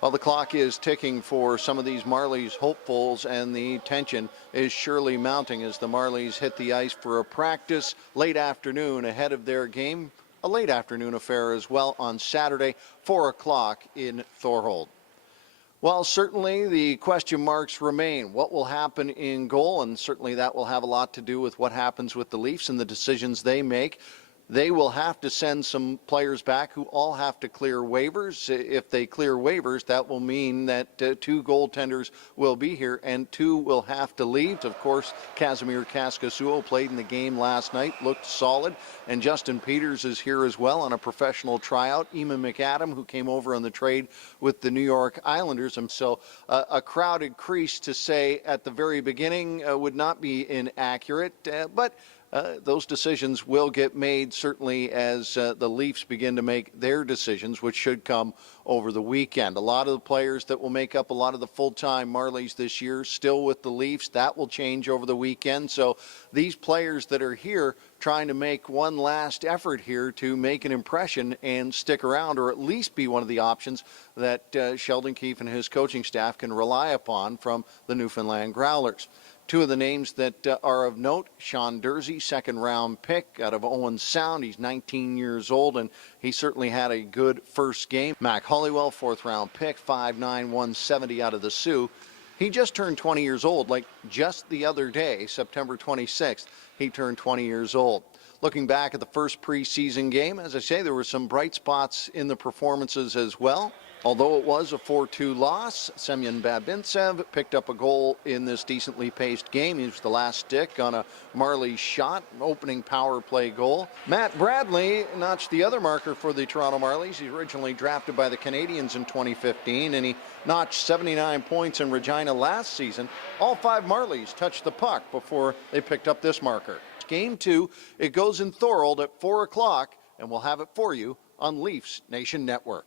Well, the clock is ticking for some of these Marlies hopefuls, and the tension is surely mounting as the Marlies hit the ice for a practice late afternoon ahead of their game. A late afternoon affair as well on Saturday, 4 o'clock in Thorold. Well, certainly the question marks remain. What will happen in goal? And certainly that will have a lot to do with what happens with the Leafs and the decisions they make. They will have to send some players back who all have to clear waivers. If they clear waivers, that will mean that 2 goaltenders will be here and 2 will have to leave. Of course, Casimir Kaskisuo played in the game last night, looked solid, and Justin Peters is here as well on a professional tryout. Eamon McAdam, who came over on the trade with the New York Islanders. And so a crowded crease, to say at the very beginning, would not be inaccurate, but those decisions will get made certainly as the Leafs begin to make their decisions, which should come over the weekend. A lot of the players that will make up a lot of the full-time Marlies this year still with the Leafs. That will change over the weekend. So these players that are here trying to make one last effort here to make an impression and stick around, or at least be one of the options that Sheldon Keefe and his coaching staff can rely upon from the Newfoundland Growlers. 2 of the names that are of note: Sean Durzi, second-round pick out of Owen Sound. He's 19 years old, and he certainly had a good first game. Mac Hollywell, fourth-round pick, 5'9", 170 out of the Sioux. He just turned 20 years old, like just the other day, September 26th. He turned 20 years old. Looking back at the first preseason game, as I say, there were some bright spots in the performances as well. Although it was a 4-2 loss, Semyon Babintsev picked up a goal in this decently paced game. He was the last stick on a Marlies shot, opening power play goal. Matt Bradley notched the other marker for the Toronto Marlies. He originally drafted by the Canadiens in 2015, and he notched 79 points in Regina last season. All 5 Marlies touched the puck before they picked up this marker. Game 2, it goes in Thorold at 4 o'clock, and we'll have it for you on Leafs Nation Network.